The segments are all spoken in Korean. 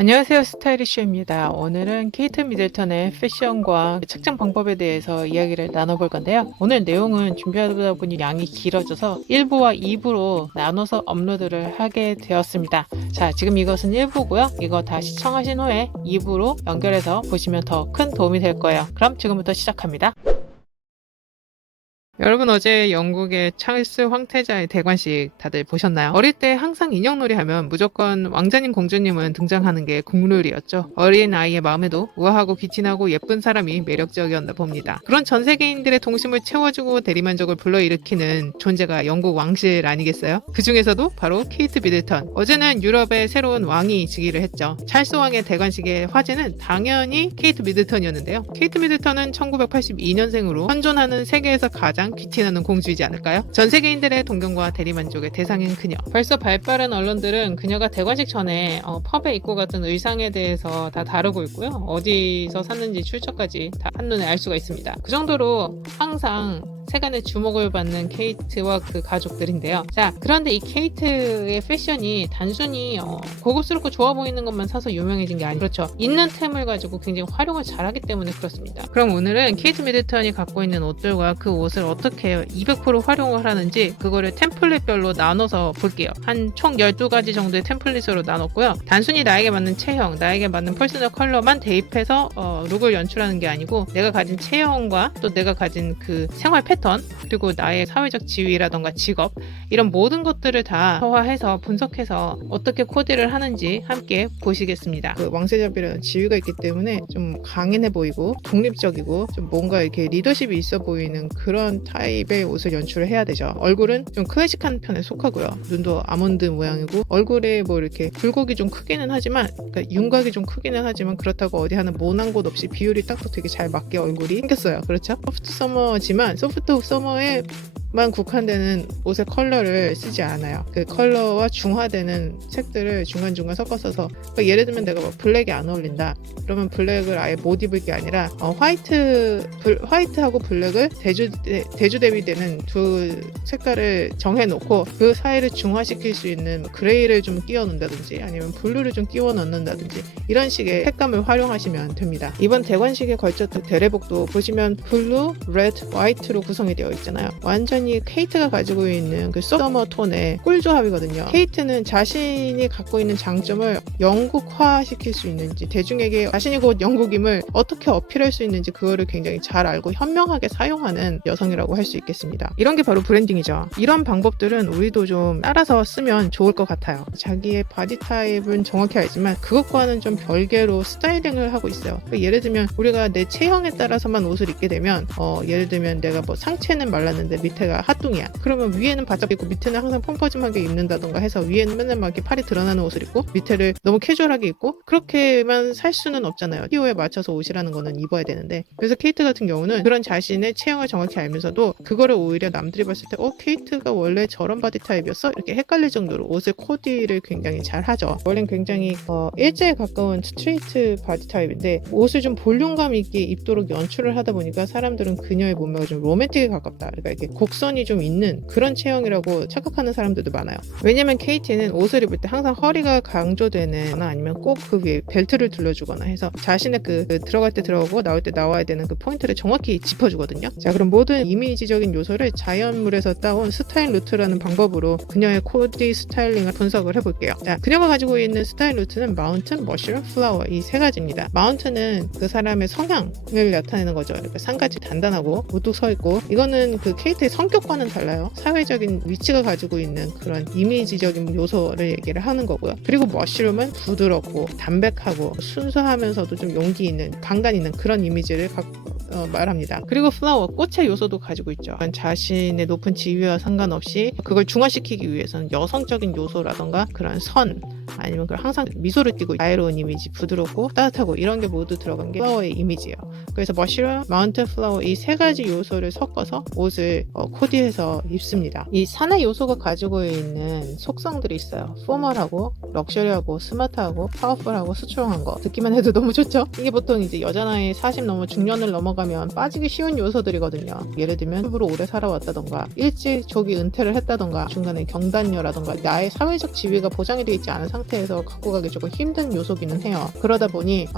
안녕하세요, 스타일리쉬입니다. 오늘은 케이트 미들턴의 패션과 착장 방법에 대해서 이야기를 나눠볼 건데요. 오늘 내용은 준비하다 보니 양이 길어져서 1부와 2부로 나눠서 업로드를 하게 되었습니다. 자, 지금 이것은 1부고요. 이거 다 시청하신 후에 2부로 연결해서 보시면 더 큰 도움이 될 거예요. 그럼 지금부터 시작합니다. 여러분, 어제 영국의 찰스 황태자의 대관식 다들 보셨나요? 어릴 때 항상 인형놀이 하면 무조건 왕자님 공주님은 등장하는 게 국룰이었죠. 어린 아이의 마음에도 우아하고 빛이 나고 예쁜 사람이 매력적이었나 봅니다. 그런 전 세계인들의 동심을 채워주고 대리만족을 불러일으키는 존재가 영국 왕실 아니겠어요? 그 중에서도 바로 케이트 미들턴. 어제는 유럽의 새로운 왕이 즉위를 했죠. 찰스 왕의 대관식의 화제는 당연히 케이트 미들턴이었는데요. 케이트 미들턴은 1982년생으로 현존하는 세계에서 가장 빛이 나는 공주이지 않을까요? 전 세계인들의 동경과 대리만족의 대상인 그녀. 벌써 발빠른 언론들은 그녀가 대관식 전에 펍에 입고 갔던 의상에 대해서 다 다루고 있고요. 어디서 샀는지 출처까지 다 한눈에 알 수가 있습니다. 그 정도로 항상 세간의 주목을 받는 케이트와 그 가족들인데요. 자, 그런데 이 케이트의 패션이 단순히 고급스럽고 좋아 보이는 것만 사서 유명해진 게 아니죠. 그렇죠. 있는 템을 가지고 굉장히 활용을 잘하기 때문에 그렇습니다. 그럼 오늘은 케이트 미들턴이 갖고 있는 옷들과 그 옷을 어떻게 200% 활용을 하는지 그거를 템플릿별로 나눠서 볼게요. 한 총 12가지 정도의 템플릿으로 나눴고요. 단순히 나에게 맞는 체형, 나에게 맞는 퍼스널 컬러만 대입해서 룩을 연출하는 게 아니고 내가 가진 체형과 또 내가 가진 그 생활 패턴 그리고 나의 사회적 지위라던가 직업 이런 모든 것들을 다 소화해서 분석해서 어떻게 코디를 하는지 함께 보시겠습니다. 그 왕세자비라는 지위가 있기 때문에 좀 강인해 보이고 독립적이고 좀 뭔가 이렇게 리더십이 있어 보이는 그런 타입의 옷을 연출을 해야 되죠. 얼굴은 좀 클래식한 편에 속하고요. 눈도 아몬드 모양이고 얼굴에 뭐 이렇게 굴곡이 좀 크기는 하지만 그러니까 윤곽이 좀 크기는 하지만 그렇다고 어디 하나 모난 곳 없이 비율이 딱딱 되게 잘 맞게 얼굴이 생겼어요. 그렇죠? 소프트 서머지만 소프트 서머에만 국한되는 옷의 컬러를 쓰지 않아요. 그 컬러와 중화되는 색들을 중간중간 섞어 써서 그러니까 예를 들면 내가 뭐 블랙이 안 어울린다. 그러면 블랙을 아예 못 입을 게 아니라 화이트하고 블랙을 대주 대비되는 두 색깔을 정해놓고 그 사이를 중화시킬 수 있는 그레이를 좀 끼워 넣는다든지 아니면 블루를 좀 끼워 넣는다든지 이런 식의 색감을 활용하시면 됩니다. 이번 대관식에 걸쳤던 대례복도 보시면 블루, 레드, 화이트로 구성이 되어 있잖아요. 완전히 케이트가 가지고 있는 그 서머 톤의 꿀조합이거든요. 케이트는 자신이 갖고 있는 장점을 영국화시킬 수 있는지 대중에게 자신이 곧 영국임을 어떻게 어필할 수 있는지 그거를 굉장히 잘 알고 현명하게 사용하는 여성이라고 할 수 있겠습니다. 이런 게 바로 브랜딩이죠. 이런 방법들은 우리도 좀 따라서 쓰면 좋을 것 같아요. 자기의 바디 타입은 정확히 알지만 그것과는 좀 별개로 스타일링을 하고 있어요. 그러니까 예를 들면 우리가 내 체형에 따라서만 옷을 입게 되면 예를 들면 내가 뭐 상체는 말랐는데 밑에가 핫둥이야. 그러면 위에는 바짝 입고 밑에는 항상 펑퍼짐하게 입는다던가 해서 위에는 맨날 막 이렇게 팔이 드러나는 옷을 입고 밑에를 너무 캐주얼하게 입고 그렇게만 살 수는 없잖아요. 티오에 맞춰서 옷이라는 거는 입어야 되는데 그래서 케이트 같은 경우는 그런 자신의 체형을 정확히 알면서도 그거를 오히려 남들이 봤을 때 케이트가 원래 저런 바디 타입이었어? 이렇게 헷갈릴 정도로 옷의 코디를 굉장히 잘 하죠. 원래는 굉장히 일제에 가까운 스트레이트 바디 타입인데 옷을 좀 볼륨감 있게 입도록 연출을 하다 보니까 사람들은 그녀의 몸매가 좀 로맨틱에 가깝다. 그러니까 이렇게 곡선이 좀 있는 그런 체형이라고 착각하는 사람들도 많아요. 왜냐면 케이트는 옷을 입을 때 항상 허리가 강조되는 아니면 꼭 그 위에 벨트를 둘러주거나 해서 자신의 그 들어갈 때 들어가고 나올 때 나와야 되는 그 포인트를 정확히 짚어주거든요. 자, 그럼 모든 이미지적인 요소를 자연물에서 따온 스타일 루트라는 방법으로 그녀의 코디 스타일링을 분석을 해볼게요. 자, 그녀가 가지고 있는 스타일 루트는 마운튼, 머쉬룸, 플라워 이 세 가지입니다. 마운튼은 그 사람의 성향을 나타내는 거죠. 그러니까 산같이 단단하고 우뚝 서 있고 이거는 그 케이트의 성격과는 달라요. 사회적인 위치가 가지고 있는 그런 이미지적인 요소를 얘기를 하는 거고요. 그리고 머쉬룸은 부드럽고 담백하고 순수하면서도 좀 용기 있는 강단 있는 그런 이미지를 말합니다. 그리고 플라워, 꽃의 요소도 가지고 있죠. 자신의 높은 지위와 상관없이 그걸 중화시키기 위해서는 여성적인 요소라던가 그런 선 아니면 항상 미소를 띠고 자애로운 이미지, 부드럽고 따뜻하고 이런 게 모두 들어간 게 플라워의 이미지예요. 그래서 머쉬룸, 마운틴 플라워 이 세 가지 요소를 섞어서 옷을 코디해서 입습니다. 이 산의 요소가 가지고 있는 속성들이 있어요. 포멀하고 럭셔리하고 스마트하고 파워풀하고 스트롱한 거 듣기만 해도 너무 좋죠? 이게 보통 이제 여자 나이 40 넘어 중년을 넘어가면 빠지기 쉬운 요소들이거든요. 예를 들면 습으로 오래 살아왔다던가 일찍 조기 은퇴를 했다던가 중간에 경단녀라던가 나의 사회적 지위가 보장이 되어 있지 않은 상황 상태에서 갖고 가기 조금 힘든 요소기는 해요. 그러다 보니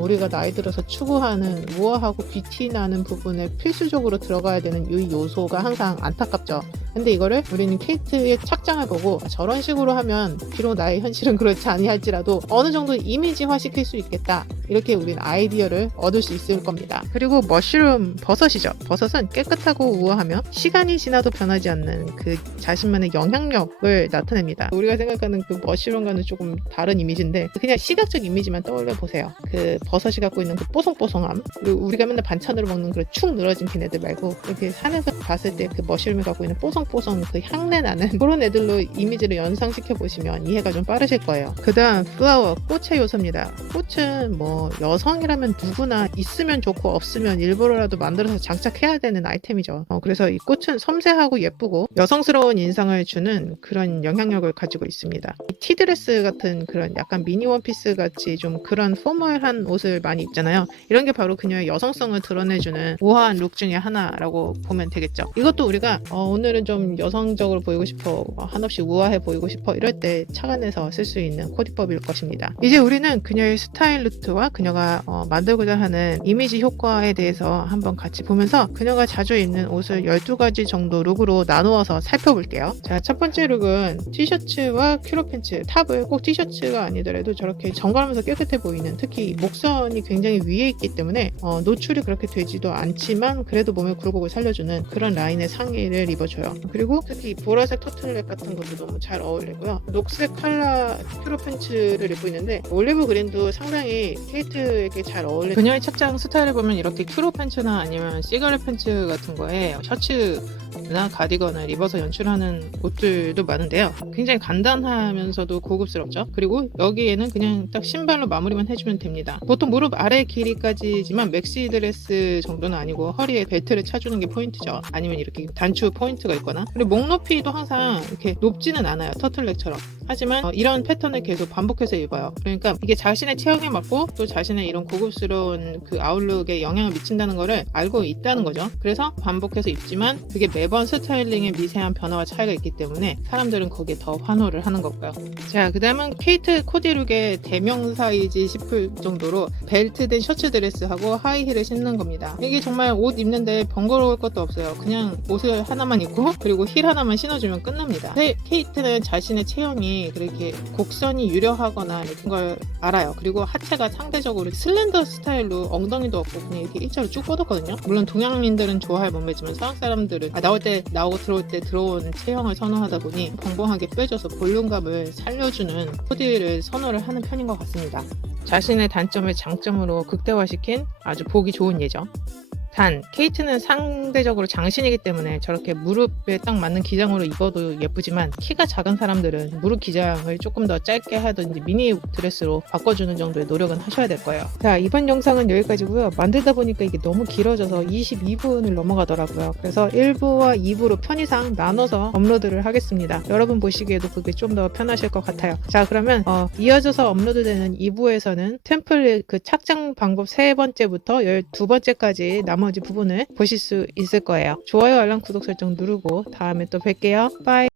우리가 나이 들어서 추구하는 우아하고 빛이 나는 부분에 필수적으로 들어가야 되는 이 요소가 항상 안타깝죠. 근데 이거를 우리는 케이트의 착장을 보고 저런 식으로 하면 비록 나의 현실은 그렇지 아니할지라도 어느 정도 이미지화 시킬 수 있겠다, 이렇게 우리는 아이디어를 얻을 수 있을 겁니다. 그리고 머쉬룸 버섯이죠. 버섯은 깨끗하고 우아하며 시간이 지나도 변하지 않는 그 자신만의 영향력을 나타냅니다. 우리가 생각하는 그 머쉬룸과는 조금 다른 이미지인데 그냥 시각적 이미지만 떠올려 보세요. 그 버섯이 갖고 있는 그 뽀송뽀송함, 그리고 우리가 맨날 반찬으로 먹는 그런 축 늘어진 걔네들 말고 이렇게 산에서 봤을 때 그 머쉬룸이 갖고 있는 뽀송뽀송 그 향내 나는 그런 애들로 이미지를 연상시켜 보시면 이해가 좀 빠르실 거예요. 그 다음 플라워, 꽃의 요소입니다. 꽃은 뭐 여성이라면 누구나 있으면 좋고 없으면 일부러라도 만들어서 장착해야 되는 아이템이죠. 그래서 이 꽃은 섬세하고 예쁘고 여성스러운 인상을 주는 그런 영향력을 가지고 있습니다. 티드레스 같은 그런 약간 미니 원피스 같이 좀 그런 포멀한 옷을 많이 입잖아요. 이런 게 바로 그녀의 여성성을 드러내주는 우아한 룩 중에 하나라고 보면 되겠죠. 이것도 우리가 오늘은 좀 여성적으로 보이고 싶어, 한없이 우아해 보이고 싶어, 이럴 때 착안해서 쓸 수 있는 코디법일 것입니다. 이제 우리는 그녀의 스타일 루트와 그녀가 만들고자 하는 이미지 효과에 대해서 한번 같이 보면서 그녀가 자주 입는 옷을 12가지 정도 룩으로 나누어서 살펴볼게요. 자, 첫 번째 룩은 티셔츠와 큐로 팬츠. 탑을 꼭 티셔츠가 아니더라도 저렇게 정갈하면서 깨끗해 보이는, 특히 목선이 굉장히 위에 있기 때문에 노출이 그렇게 되지도 않지만 그래도 몸의 굴곡을 살려주는 그런 라인의 상의를 입어줘요. 그리고 특히 보라색 터틀넥 같은 것도 너무 잘 어울리고요. 녹색 컬러 큐로 팬츠를 입고 있는데 올리브 그린도 상당히 케이트에게 잘 어울리는, 그녀의 착장 스타일을 보면 이렇게 큐로 팬츠나 아니면 시가렛 팬츠 같은 거에 셔츠나 가디건을 입어서 연출하는 옷들도 많은데요. 굉장히 간단하면서도 고급스럽죠. 그리고 여기에는 그냥 딱 신발로 마무리만 해주면 됩니다. 보통 무릎 아래 길이까지지만 맥시 드레스 정도는 아니고 허리에 벨트를 차주는 게 포인트죠. 아니면 이렇게 단추 포인트가 있거나. 그리고 목 높이도 항상 이렇게 높지는 않아요. 터틀넥처럼. 하지만 이런 패턴을 계속 반복해서 입어요. 그러니까 이게 자신의 체형에 맞고 또 자신의 이런 고급스러운 그 아웃룩에 영향을 미친다는 거를 알고 있다는 거죠. 그래서 반복해서 입지만 그게 매번 스타일링의 미세한 변화와 차이가 있기 때문에 사람들은 거기에 더 환호를 하는 거고요. 자, 그 다음은 케이트 코디룩의 대명사이지 싶을 정도로 벨트된 셔츠 드레스하고 하이힐을 신는 겁니다. 이게 정말 옷 입는데 번거로울 것도 없어요. 그냥 옷을 하나만 입고 그리고 힐 하나만 신어주면 끝납니다. 근데 케이트는 자신의 체형이 그렇게 곡선이 유려하거나 이런 걸 알아요. 그리고 하체가 상대적으로 슬렌더 스타일로 엉덩이도 없고 그냥 이렇게 일자로 쭉 뻗었거든요. 물론 동양인들은 좋아할 몸매지만 서양 사람들은 나올 때 나오고 들어올 때 들어온 체형을 선호하다 보니 벙벙하게 빼줘서 볼륨감을 살려주는 코디를 선호를 하는 편인 것 같습니다. 자신의 단점을 장점으로 극대화시킨 아주 보기 좋은 예죠. 단, 케이트는 상대적으로 장신이기 때문에 저렇게 무릎에 딱 맞는 기장으로 입어도 예쁘지만 키가 작은 사람들은 무릎 기장을 조금 더 짧게 하든지 미니 드레스로 바꿔주는 정도의 노력은 하셔야 될 거예요. 자, 이번 영상은 여기까지고요. 만들다 보니까 이게 너무 길어져서 22분을 넘어가더라고요. 그래서 1부와 2부로 편의상 나눠서 업로드를 하겠습니다. 여러분 보시기에도 그게 좀 더 편하실 것 같아요. 자, 그러면 이어져서 업로드되는 2부에서는 템플릿 그 착장 방법 3번째부터 12번째까지 나머지 부분을 보실 수 있을 거예요. 좋아요, 알람, 구독 설정 누르고 다음에 또 뵐게요. 빠이.